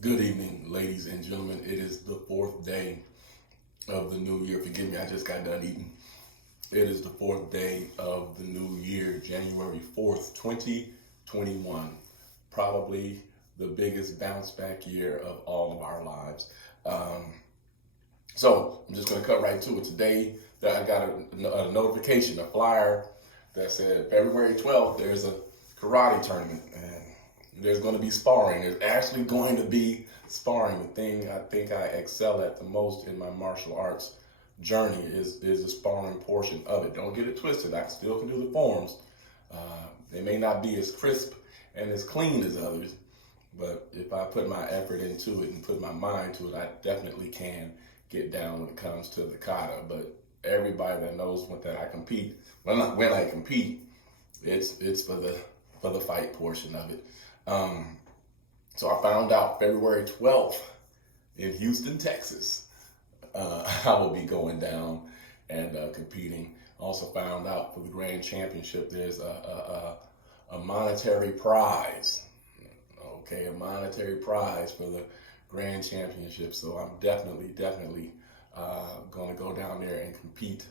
Good evening, ladies and gentlemen. It is the fourth day of the new year. Forgive me, I just got done eating. It is the fourth day of the new year, January 4th, 2021. Probably the biggest bounce back year of all of our lives. So I'm just going to cut right to it. Today, I got a notification, a flyer that said February 12th, there's a karate tournament. And there's going to be sparring. There's actually going to be sparring. The thing I think I excel at the most in my martial arts journey is the sparring portion of it. Don't get it twisted. I still can do the forms. They may not be as crisp and as clean as others, but if I put my effort into it and put my mind to it, I definitely can get down when it comes to the kata. But everybody that knows that I compete, when I compete, it's for the fight portion of it. So I found out February 12th in Houston, Texas, I will be going down and competing. Also found out for the Grand Championship, there's a monetary prize. Okay, a monetary prize for the Grand Championship. So I'm definitely going to go down there and compete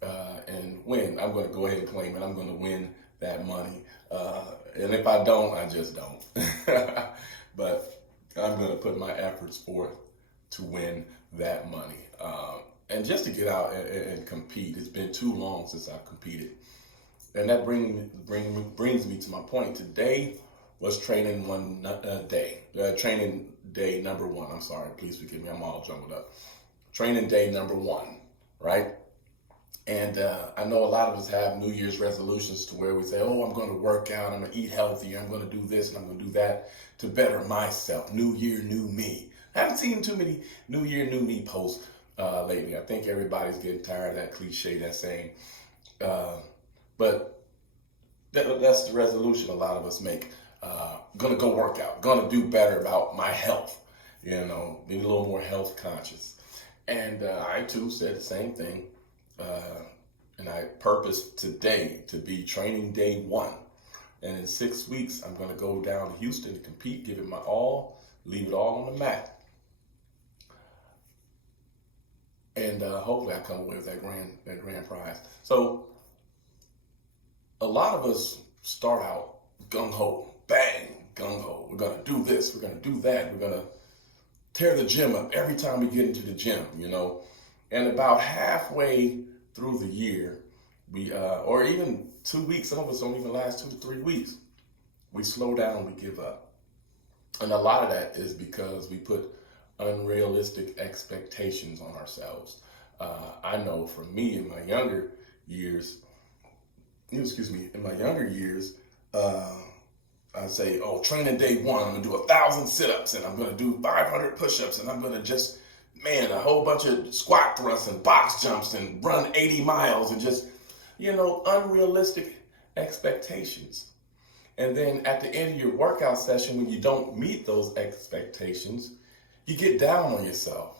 and win. I'm going to go ahead and claim it. I'm going to win that money. And if I don't, I just don't. But I'm going to put my efforts forth to win that money. And just to get out and compete. It's been too long since I've competed. And that brings me to my point. Today was training training day number one. I'm sorry, please forgive me. I'm all jumbled up. Training day number one, right? And I know a lot of us have New Year's resolutions to where we say, oh, I'm going to work out, I'm going to eat healthy, I'm going to do this, and I'm going to do that to better myself. New year, new me. I haven't seen too many New Year, new me posts lately. I think everybody's getting tired of that cliche, that saying. But that's the resolution a lot of us make. Going to go work out, going to do better about my health, be a little more health conscious. And I, too, said the same thing. And I purposed today to be training day one. And in 6 weeks, I'm going to go down to Houston to compete, give it my all, leave it all on the mat. And hopefully I come away with that grand prize. So a lot of us start out gung-ho, bang, gung-ho. We're going to do this, we're going to do that, we're going to tear the gym up every time we get into the gym, And about halfway through the year, we or even 2 weeks, some of us don't even last 2 to 3 weeks, we slow down, we give up. And a lot of that is because we put unrealistic expectations on ourselves. I know for me in my younger years, I say, oh, training day one, I'm gonna do 1,000 sit-ups and I'm gonna do 500 push-ups and I'm gonna just, a whole bunch of squat thrusts and box jumps and run 80 miles and just, unrealistic expectations. And then at the end of your workout session, when you don't meet those expectations, you get down on yourself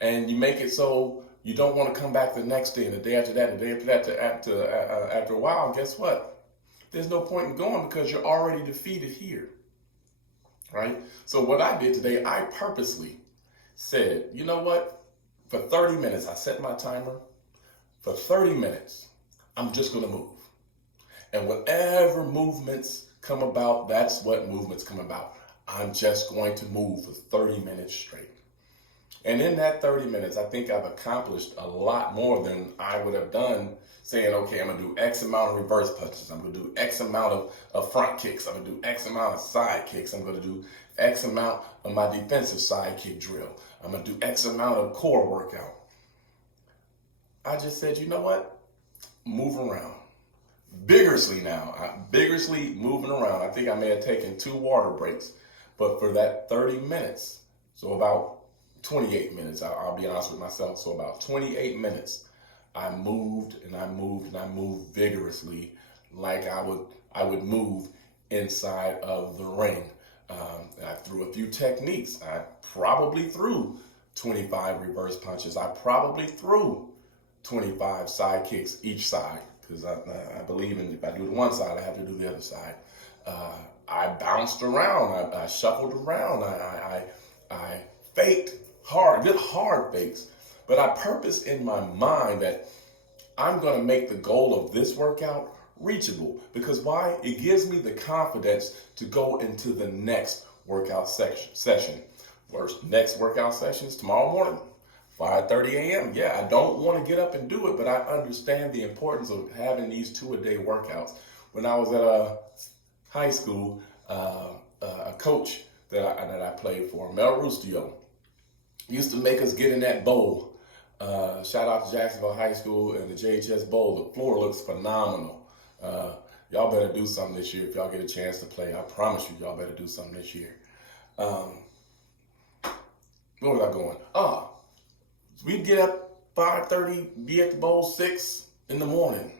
and you make it so you don't want to come back the next day and the day after that and the day after that. After a while, guess what? There's no point in going because you're already defeated here, right? So what I did today, I purposely said, you know what? For 30 minutes, I set my timer. For 30 minutes, I'm just going to move. And whatever movements come about, that's what movements come about. I'm just going to move for 30 minutes straight. And in that 30 minutes, I think I've accomplished a lot more than I would have done saying, okay, I'm going to do X amount of reverse punches. I'm going to do X amount of front kicks. I'm going to do X amount of side kicks. I'm going to do X amount of my defensive side kick drill. I'm going to do X amount of core workout. I just said, you know what? Move around. Vigorously now. I'm vigorously moving around. I think I may have taken 2 water breaks. But for that 30 minutes, so about 28 minutes, I'll be honest with myself, so about 28 minutes, I moved and I moved and I moved vigorously like I would move inside of the ring. I threw a few techniques. I probably threw 25 reverse punches. I probably threw 25 side kicks each side because I believe in if I do the one side, I have to do the other side. I bounced around. I shuffled around. I faked hard, good hard fakes, but I purposed in my mind that I'm going to make the goal of this workout reachable. Because why? It gives me the confidence to go into the next workout session. Next workout session is tomorrow morning, 5:30 a.m. Yeah, I don't want to get up and do it, but I understand the importance of having these 2-a-day workouts. When I was at high school, a coach that I played for, Mel Rustio, used to make us get in that bowl. Shout out to Jacksonville High School and the JHS Bowl. The floor looks phenomenal. Y'all better do something this year if y'all get a chance to play. I promise you, y'all better do something this year. Where was I going? We'd get up 5:30, be at the bowl 6 in the morning,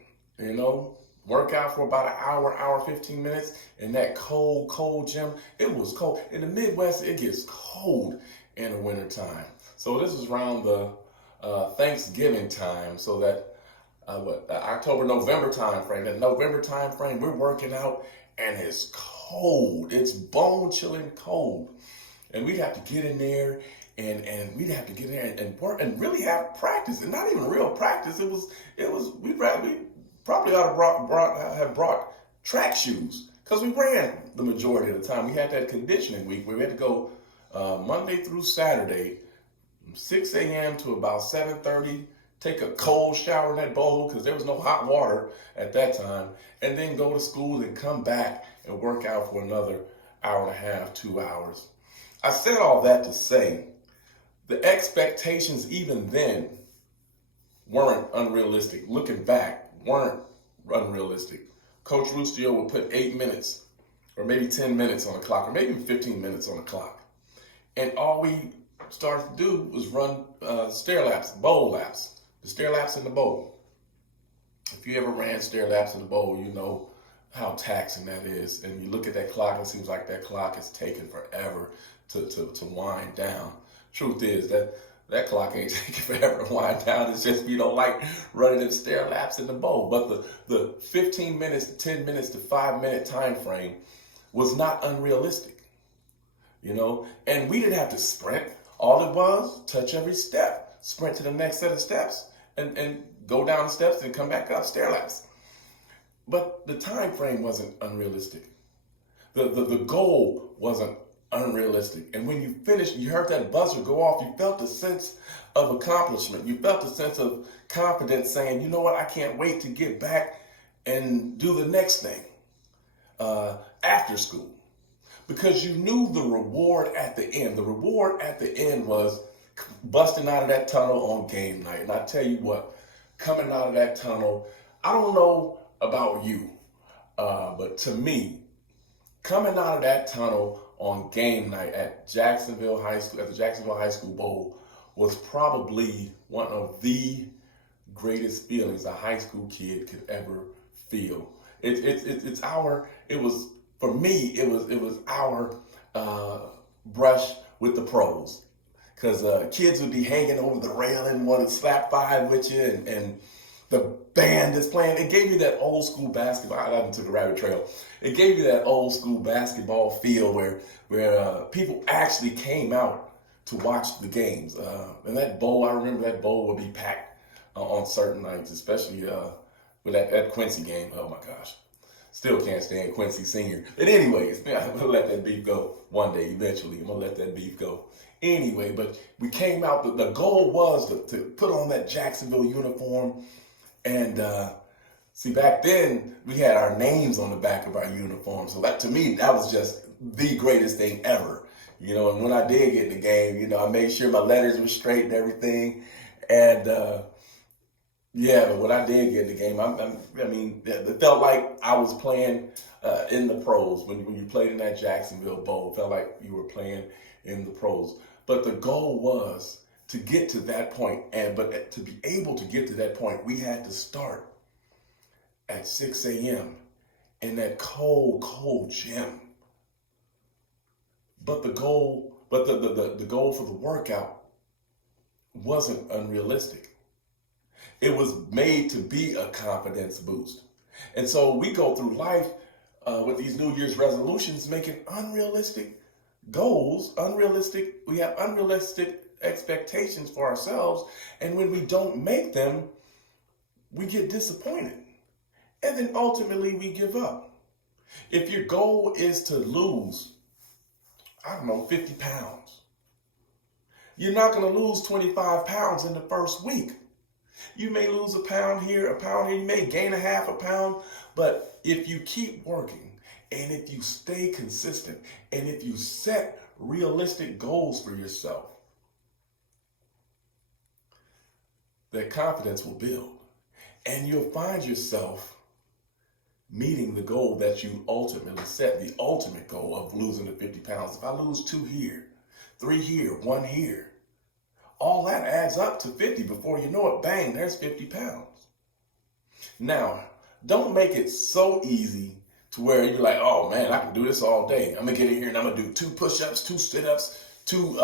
work out for about an hour, 15 minutes in that cold gym. It was cold. In the Midwest, it gets cold in the wintertime. So this is around the Thanksgiving time, so that October, November time frame. That November time frame, we're working out and it's cold. It's bone chilling cold. And we'd have to get in there and we'd have to get in there and work and really have practice, and not even real practice. We probably ought to have brought track shoes, because we ran the majority of the time. We had that conditioning week where we had to go Monday through Saturday, 6 a.m. to about 7:30, take a cold shower in that bowl because there was no hot water at that time, and then go to school and come back and work out for another hour and a half, 2 hours. I said all that to say the expectations even then weren't unrealistic. Looking back, weren't unrealistic. Coach Rustio would put 8 minutes or maybe 10 minutes on the clock, or maybe 15 minutes on the clock. And all we started to do was run stair laps, bowl laps, the stair laps in the bowl. If you ever ran stair laps in the bowl, you know how taxing that is. And you look at that clock, it seems like that clock is taking forever to wind down. Truth is that clock ain't taking forever to wind down. It's just we don't like running them stair laps in the bowl. But the 15 minutes, 10 minutes to 5 minute time frame was not unrealistic, and we didn't have to sprint. All it was, touch every step, sprint to the next set of steps, and go down the steps and come back up, stair laps. But the time frame wasn't unrealistic. The goal wasn't unrealistic. And when you finished, you heard that buzzer go off, you felt a sense of accomplishment. You felt a sense of confidence saying, you know what, I can't wait to get back and do the next thing after school. Because you knew the reward at the end. The reward at the end was busting out of that tunnel on game night. And I tell you what, coming out of that tunnel, I don't know about you, but to me, coming out of that tunnel on game night at Jacksonville High School, at the Jacksonville High School Bowl, was probably one of the greatest feelings a high school kid could ever feel. For me, it was our brush with the pros, because kids would be hanging over the railing, want to slap five with you, and the band is playing. It gave you that old school basketball. I haven't took a rabbit trail. It gave you that old school basketball feel where people actually came out to watch the games. And that bowl, I remember that bowl would be packed on certain nights, especially with that Quincy game. Oh my gosh. Still can't stand Quincy Senior. But anyways, I'm going to let that beef go one day eventually. I'm going to let that beef go. Anyway, but we came out, the goal was to put on that Jacksonville uniform. And see, back then, we had our names on the back of our uniform. So that, to me, that was just the greatest thing ever. And when I did get in the game, I made sure my letters were straight and everything. And but when I did get in the game, I mean, it felt like I was playing in the pros. When you played in that Jacksonville Bowl, it felt like you were playing in the pros. But the goal was to get to that point, but to be able to get to that point, we had to start at 6 a.m. in that cold gym. But the goal for the workout wasn't unrealistic. It was made to be a confidence boost. And so we go through life with these New Year's resolutions, making unrealistic goals, we have unrealistic expectations for ourselves. And when we don't make them, we get disappointed. And then ultimately we give up. If your goal is to lose, 50 pounds, you're not going to lose 25 pounds in the first week. You may lose a pound here, you may gain a half a pound, but if you keep working and if you stay consistent and if you set realistic goals for yourself, that confidence will build and you'll find yourself meeting the goal that you ultimately set, the ultimate goal of losing the 50 pounds. If I lose 2 here, 3 here, 1 here, all that adds up to 50. Before you know it, bang, there's 50 pounds. Now, don't make it so easy to where you're like, oh man, I can do this all day. I'm gonna get in here and I'm gonna do 2 push-ups, 2 sit-ups, 2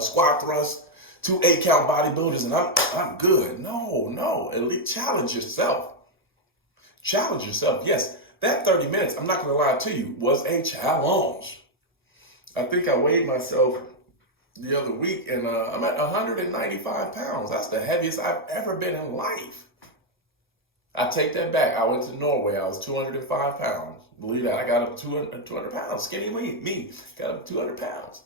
squat thrusts, 2 8-count bodybuilders, and I'm good. No, at least challenge yourself. Challenge yourself. Yes, that 30 minutes, I'm not gonna lie to you, was a challenge. I think I weighed myself the other week and I'm at 195 pounds. That's the heaviest I've ever been in life. I take that back. I went to Norway. I was 205 pounds. Believe that. I got up 200 pounds. Skinny me. Got up 200 pounds.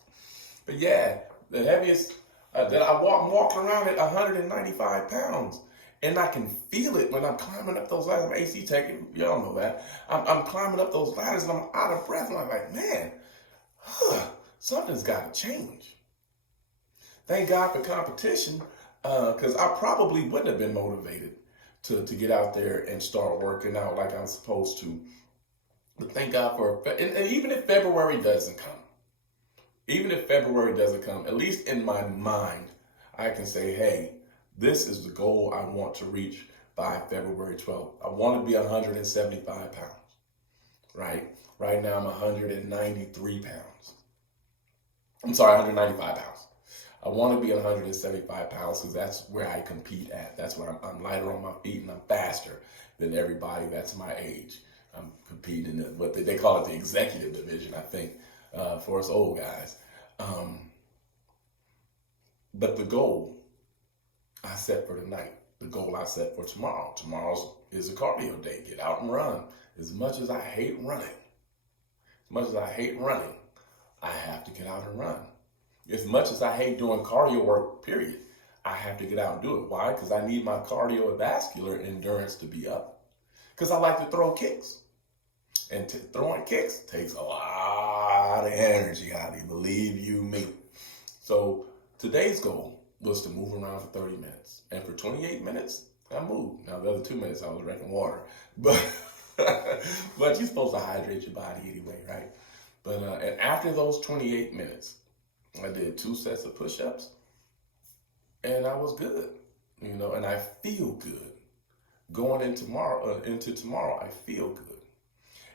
But yeah, the heaviest, I'm walking around at 195 pounds. And I can feel it when I'm climbing up those ladders. I'm AC taking, y'all know that. I'm climbing up those ladders and I'm out of breath. And I'm like, man, something's got to change. Thank God for competition, because I probably wouldn't have been motivated to get out there and start working out like I'm supposed to. But thank God for, and even if February doesn't come, at least in my mind, I can say, hey, this is the goal I want to reach by February 12th. I want to be 175 pounds, right? Right now I'm 193 pounds. I'm sorry, 195 pounds. I want to be 175 pounds because that's where I compete at. That's where I'm lighter on my feet and I'm faster than everybody that's my age. I'm competing in what they call it the executive division, I think, for us old guys. But the goal I set for tonight, the goal I set for tomorrow's is a cardio day. Get out and run. As much as I hate running, I have to get out and run. As much as I hate doing cardio work, period, I have to get out and do it. Why? Because I need my cardiovascular endurance to be up. Because I like to throw kicks. And throwing kicks takes a lot of energy out of you, believe you me. So today's goal was to move around for 30 minutes. And for 28 minutes, I moved. Now, the other 2 minutes, I was drinking water. But you're supposed to hydrate your body anyway, right? But and after those 28 minutes, I did 2 sets of push-ups, and I was good, and I feel good. Going into tomorrow, I feel good.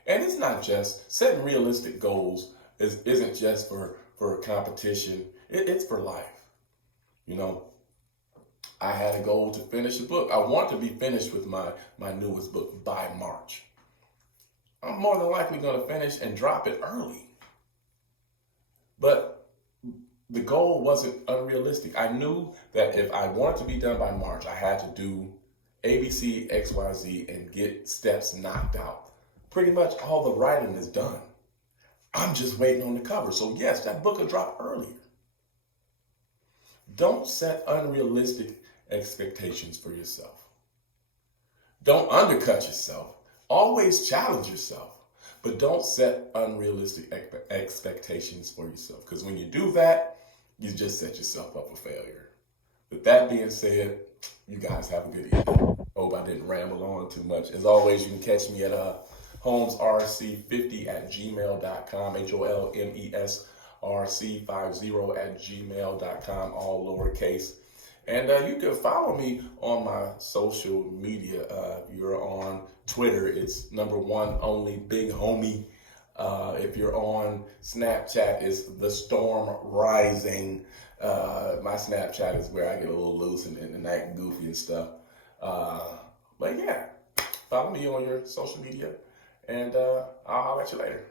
And it's not just setting realistic goals isn't just for competition. It's for life. I had a goal to finish a book. I want to be finished with my newest book by March. I'm more than likely going to finish and drop it early. But the goal wasn't unrealistic. I knew that if I wanted to be done by March, I had to do ABC, XYZ, and get steps knocked out. Pretty much all the writing is done. I'm just waiting on the cover. So yes, that book will drop earlier. Don't set unrealistic expectations for yourself. Don't undercut yourself. Always challenge yourself. But don't set unrealistic expectations for yourself. Because when you do that, you just set yourself up for failure. With that being said, you guys have a good evening. Hope I didn't ramble on too much. As always, you can catch me at holmesrc50@gmail.com, HOLMESRC50@gmail.com, all lowercase. And you can follow me on my social media. If you're on Twitter, it's #1 only Big Homie. If you're on Snapchat, it's The Storm Rising. My Snapchat is where I get a little loose and act goofy and stuff. But yeah, follow me on your social media, and I'll holler at you later.